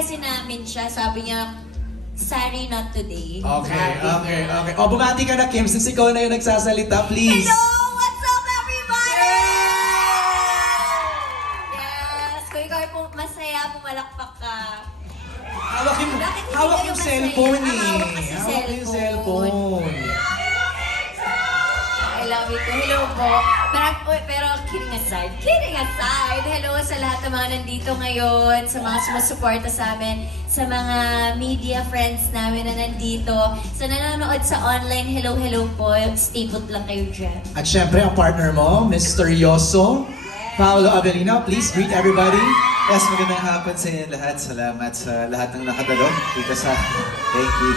kasi namin siya. Sabi niya, sorry, not today. Okay. O, bumati ka na, Kim, since ikaw na yung nagsasalita, please. Hello! What's up, everybody? Yes! Kung ikaw ay masaya, pumalakpak ka. Hawak yung cellphone eh. Hawak yung cellphone. I love it. Hello po. Pero kidding aside, hello sa lahat ng mga nandito ngayon, sa mga sumusuporta sa amin, sa mga media friends namin na nandito, sa nanonood sa online, hello po. Stay put lang kayo dyan. At syempre, ang partner mo, Mr. Yoso, Paolo Avellino, please greet everybody. Yes, magandang hapon sa inyo lahat. Salamat sa lahat ng nakadalo dito sa... Thank you.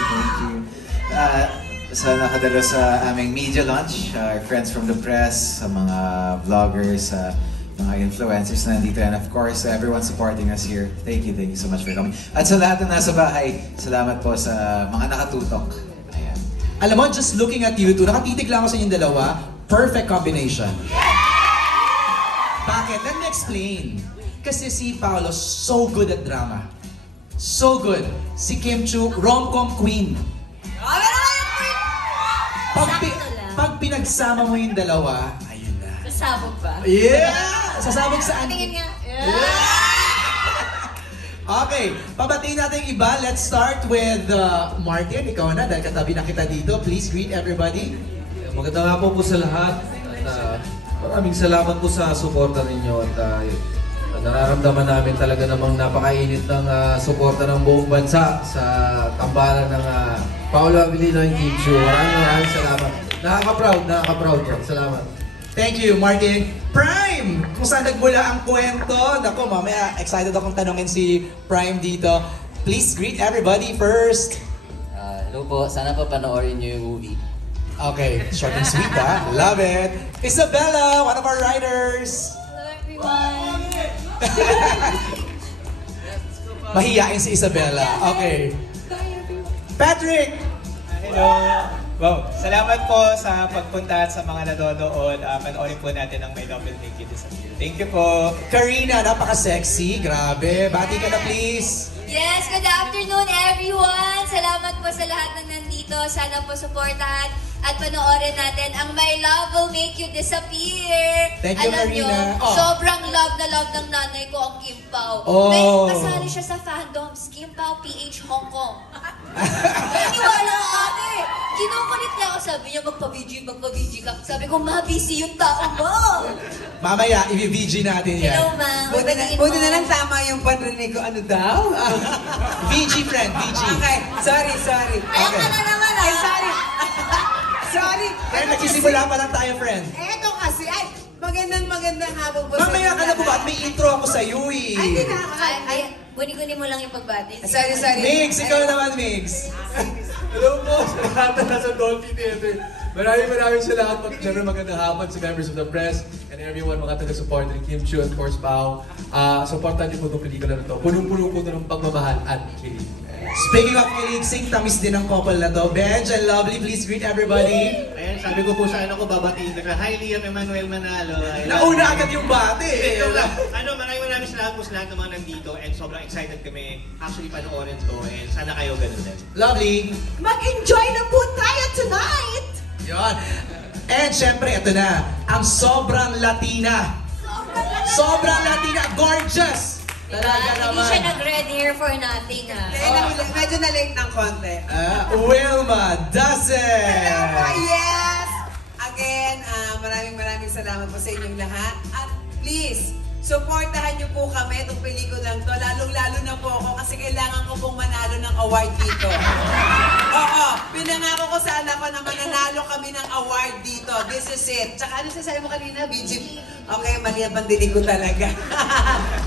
Sa nakadalo sa aming media launch, our friends from the press, sa mga vloggers, sa mga influencers na nandito, and of course, everyone supporting us here. Thank you so much for coming. At sa lahat ng nasa bahay, salamat po sa mga nakatutok. Ayan. Alam mo, just looking at you two, nakatitig lang ako sa inyong dalawa, perfect combination. Bakit? Let me explain. Kasi si Paolo, so good at drama. So good. Si Kim Chiu, rom-com queen. Pag pinagsama mo yung dalawa, ayun na. Sasabog ba? Yeah! Sasabog saan? Tingin nga. Okay, pabatiin natin yung iba. Let's start with Martin. Ikaw na, dahil katabi na kita dito. Please greet everybody. Magandang hapon po sa lahat. At maraming salamat po sa suporta ninyo. At nararamdaman namin talaga namang napakainit ng suporta ng buong bansa sa tambalan ng Paolo Avellino and Kim Chiu. Maraming salamat. Nakaka-proud po. Salamat. Thank you, Martin. Prime! Kung saan nagmula ang kwento. Naku, mamaya excited akong tanungin si Prime dito. Please greet everybody first. Hello po. Sana po panoorin niyo yung movie. Okay, short and sweet ha. Love it. Isabella, one of our writers. Hello, everyone. Mahiyain si Isabella. Okay. Patrick! Hello! Wow, salamat po sa pagpunta at sa mga nanonood. Panoorin po natin ang My Love Will Make You Disappear. Thank you po! Karina, napaka-sexy. Grabe. Bati ka na please. Yes, good afternoon everyone! Salamat po sa lahat ng nandito. Sana po supportahan at panoorin natin ang My Love Will Make You Disappear. Thank you, Alam Karina. nyo, sobrang love na love ng nanay ko ang Kim Pao. Oh. Kasali siya sa fandoms, Kim Pao PH Hong Kong. Naniwala ka ate! Kinukulit niya ako, sabi niya magpa-VG ka. Sabi ko, busy yung tao mo! Mamaya, i-VG natin yan. Hello, ma'am. Buti na lang tama yung panrinig ko. Ano daw? VG friend, VG. Okay, sorry. Ayaw ka na naman ah! Ay, sorry. Pero nagsisimula pa lang tayo, friend. Eto kasi, magandang hapon po Mamaya ka na ba? May intro ako sa iyo eh. Ay, hindi na. Ay, guni-guni mo lang yung pagbati. Sorry. Mix, ikaw naman, Mix. Hello po sa lahat na nasa Dolphy Theater. Maraming salamat po. Siyempre magandang hapon sa members of the press and everyone, mga taga-support ni Kim Chiu and of course Pao. Supportan niyo po itong pelikula na ito. Punong-puno po ito ng pagmamahal at kilig. Speaking of kilig, sing tamis din ang couple na to. Benj and Lovely, please greet everybody. Ayan, sabi ko po sa anak ko, babatiin ka. Hi, Liam Emmanuel Manalo. Nauna agad yung bati eh. Maraming salamat po sa lahat ng mga nandito and sobrang excited kami actually panoorin to and sana kayo ganun din. Lovely. Mag-enjoy na po tayo tonight! Yun. And syempre, ito na. Ang sobrang Latina. Sobrang Latina. Gorgeous. Talaga Hindi naman. siya nag-red hair for nothing ah. Medyo na-late ng konti. Wilma Dazen. Hello po, yes! Again, maraming salamat po sa inyong lahat. At please, supportahan niyo po kami itong pelikulang to. Lalong-lalo na po ako kasi kailangan ko pong manalo ng award dito. Oo, pinangako ko sa anak ko na mananalo kami ng award dito. This is it. Tsaka ano sasabi mo kanina, BG? Okay, mali ang pandinig ko talaga.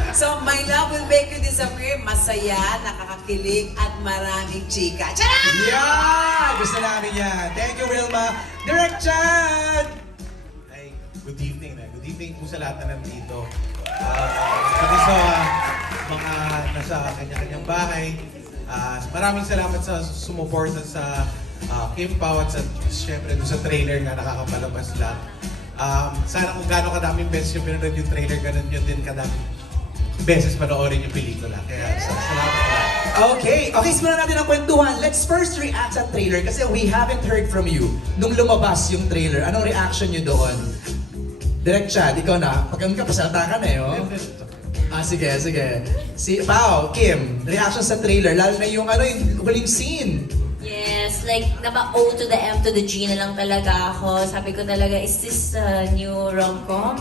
So, My Love Will Make You Disappear. Masaya, nakakakilig, at maraming chika. Charot! Yeah! Gusto namin yan. Thank you, Wilma. Direct Chad! Ay, good evening na. Good evening po sa lahat na nandito. Pati sa mga nasa kanya-kanyang bahay. Maraming salamat sa sumuporta sa Kim Pao at syempre sa trailer na nakakapalabas lang. Sana kung gano'ng kadaming beses yung pinanood yung trailer, ganun yun din kadaming beses panoorin yung pelikula. Kaya salamat po. Okay, simulan natin ang kwentuhan. Let's first react sa trailer kasi we haven't heard from you nung lumabas yung trailer. Anong reaction nyo doon? Direct Chad, ikaw na. Pag ka, pasalta ka na eh, oh. Sige. Si Pao, Kim, reaction sa trailer, lalo na yung yung huling scene. Yes, like naba-O to the M to the G na lang talaga ako. Sabi ko talaga, is this a new rom-com?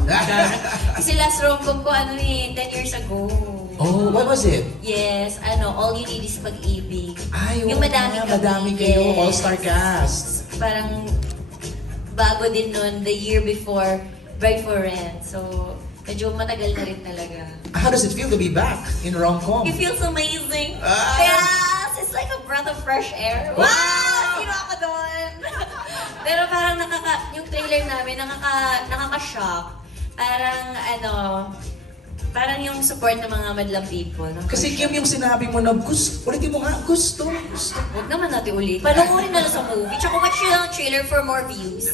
Kasi last rom-com ko 10 years ago. Oh, what was it? Yes, All You Need Is Pag-ibig. Ay, yung madami kayo, yes. all-star cast. Parang bago din nun, the year before, Bride for Rent. So, medyo matagal na rin talaga. How does it feel to be back in rom-com? It feels amazing. Ah! Yes! It's like a breath of fresh air. Wow! Sino ako doon? Pero parang yung trailer namin, nakaka-shock. Parang yung support ng mga madlang people. Kasi Kim, yung sinabi mo na ulitin mo nga, gusto. Huwag naman natin ulit. Panoorin na lang sa movie. Tsaka watch nyo lang ang trailer for more views.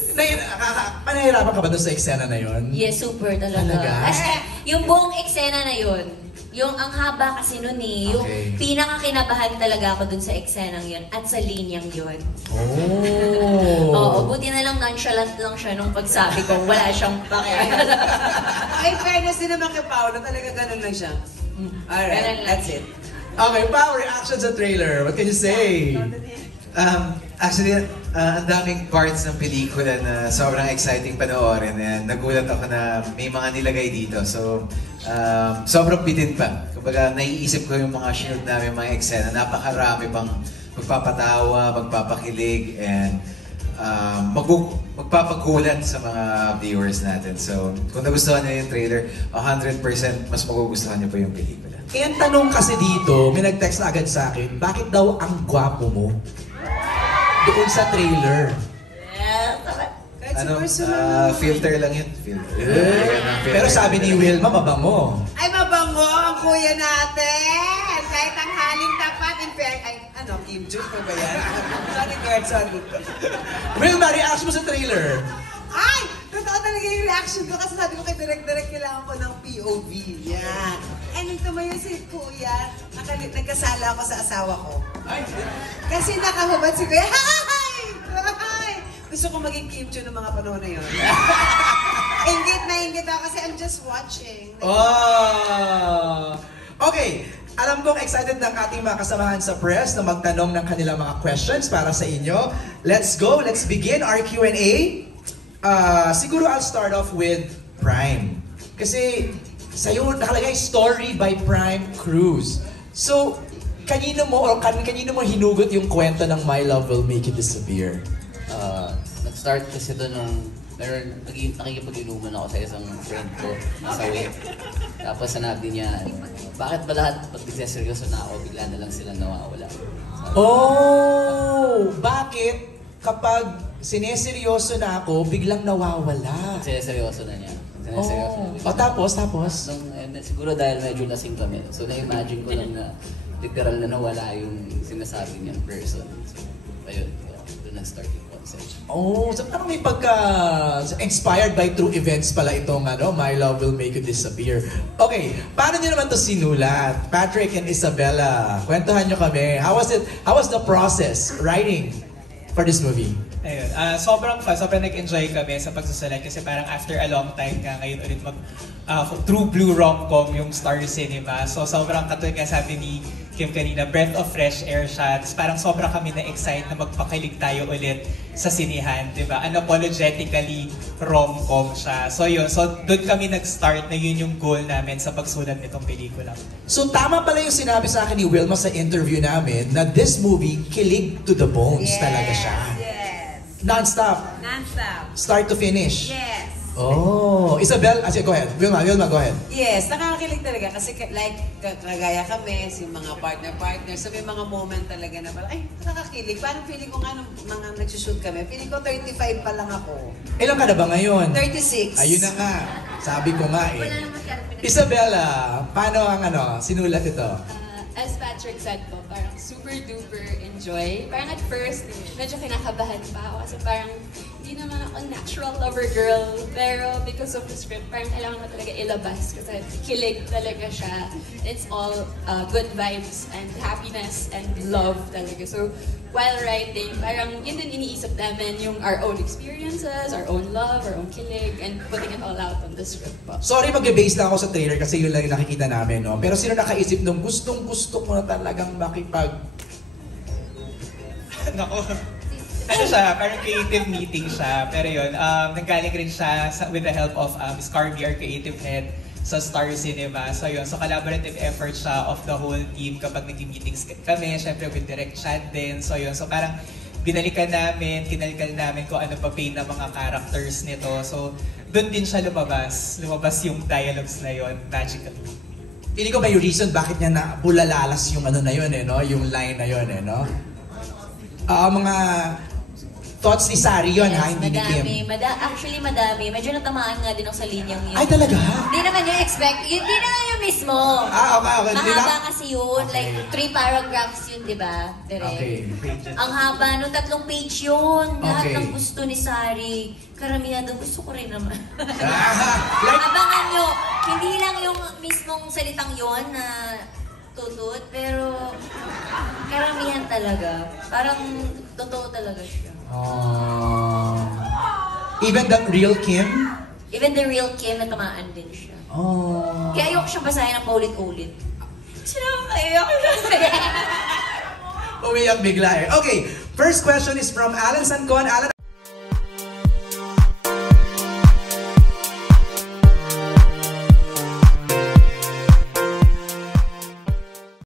Panahirapan ka ba doon sa eksena na yon? Yes, super talaga. Talaga? As yung buong eksena na yun, yung ang haba kasi nun eh, yung Okay. pinakakinabahan talaga ako dun sa eksenang yun at sa linyang yun. Oh! Oo, buti na lang nonchalant lang siya nung pagsabi ko, wala siyang pakialam. Ay, fairness din naman kay Paolo, talaga ganun lang siya. Alright, Ganun lang. that's it. Okay, Pao, reaction sa trailer. What can you say? Actually, ang daming parts ng pelikula na sobrang exciting panoorin and nagulat ako na may mga nilagay dito. So, sobrang bitin pa. Kumbaga, naiisip ko yung mga shoot namin, mga eksena. Napakarami pang magpapatawa, magpapakilig, and magpapagulat sa mga viewers natin. So, kung nagustuhan niyo yung trailer, 100% mas magugustuhan niyo pa yung pelikula. Eh, ang tanong kasi dito, may nag-text na agad sa akin, bakit daw ang gwapo mo? Doon sa trailer. Yes, Kahit si personal. Filter lang yun. Filter. Pero sabi ni Wilma, mabango. Ay, mabango ang kuya natin! Kahit ang haling tapat, in fair... Ay, Kim Jong pa ba yan? Sorry, girl, sorry. Wilma, reaction mo sa trailer. Ay! Totoo talaga yung reaction ko kasi sabi ko kay Direk kailangan ko ng POV. Yan. And nung tumayo si Kuya, nagkasala ako sa asawa ko. Kasi nakahubad si Kuya, hi! Hi! Gusto ko maging Kim Jong ng mga panahon na yun. Ingit ako kasi I'm just watching. Oh! Okay, alam kong excited ng ating mga kasamahan sa press na magtanong ng kanilang mga questions para sa inyo. Let's go, let's begin our Q&A. Siguro I'll start off with Prime. Kasi sa'yo nakalagay story by Prime Cruz. So, kanino mo hinugot yung kwento ng My Love Will Make You Disappear? Nag-start kasi ito nung nakikipag-inuman ako sa isang friend ko sa way. Tapos sanabi niya, bakit ba lahat pag nagseseryoso na ako, bigla na lang silang nawawala? Oh! Bakit kapag sineseryoso na ako, biglang nawawala? Seryoso na niya. Oh, tapos? Siguro dahil medyo lasing kami. So na-imagine ko lang na literal na nawala yung sinasabi niyang person. So, ayun. Doon nag-start yung concept. Oh, so parang may inspired by true events pala itong My Love Will Make You Disappear. Okay, paano niyo naman to sinulat? Patrick and Isabella, kwentuhan niyo kami. How was the process writing for this movie? Ayun, sobrang fun, sobrang nag-enjoy kami sa pagsusulat kasi parang after a long time nga ngayon ulit true blue rom-com yung Star Cinema. So sobrang katulad nga sabi ni Kim kanina, breath of fresh air siya. Tapos parang sobrang kami na-excite na magpakilig tayo ulit sa sinihan, di ba? Unapologetically rom-com siya. So yun, so doon kami nag-start na yun yung goal namin sa pagsulat nitong pelikula. So tama pala yung sinabi sa akin ni Wilma sa interview namin na this movie, kilig to the bones talaga siya. Yes. Non-stop. Non-stop. Start to finish. Yes. Oh, Isabel, go ahead. Wilma, go ahead. Yes, nakakakilig talaga kasi like kagaya kami, si mga partner, so may mga moment talaga na parang, ay, nakakakilig. Parang feeling ko nga nung mga nagsushoot kami, feeling ko 35 pa lang ako. Ilan ka na ba ngayon? 36. Ayun na nga. Sabi ko nga eh. Isabella, paano ang sinulat ito? As Patrick said po, parang super duper enjoy. Parang at first, medyo kinakabahan pa ako kasi parang hindi hindi naman ako natural lover girl. Pero because of the script, parang kailangan ko talaga ilabas kasi kilig talaga siya. It's all good vibes and happiness and love talaga. So while writing, parang yun din iniisip namin yung our own experiences, our own love, our own kilig, and putting it all out on the script po. Sorry, mag-base na ako sa trailer kasi yun lang yung nakikita namin, no? Pero sino nakaisip nung gustong-gusto ko na talagang Nako. Ano siya, parang creative meeting siya. Pero yun, nanggaling rin siya with the help of Miss Carby, our creative head sa Star Cinema. So yun, so collaborative effort siya of the whole team kapag nag-meetings kami. Syempre with Direct Chad din. So yun, so parang kinalikan namin kung ano pa pain ng mga characters nito. So doon din siya lumabas yung dialogues na yun, magically. Pili ko ba yung reason bakit niya na bulalalas yung ano na yun, no? Yung line na yun, no? Mga thoughts ni Sari yun, ha? Hindi ni Kim. Actually, madami. Medyo natamaan nga din ako sa linyang yun. Ay, talaga? Hindi naman yung expect. Hindi naman yung mismo. Okay. Mahaba kasi yun. Okay. Like, 3 paragraphs yun, di ba? Direct. Okay. Ang haba, no, 3 page yun. Lahat Okay. ng gusto ni Sari. Karamihan doon, gusto ko rin naman. Like, Abangan nyo, hindi lang yung mismong salitang yun na tutut, pero karamihan talaga. Parang totoo talaga siya. even the real Kim? Even the real Kim, natamaan din siya. Oh. Kaya ayoko siyang basahin ng paulit-ulit. Sila kayo. Umiyak bigla eh. Okay, first question is from Alan Sancon. Alan,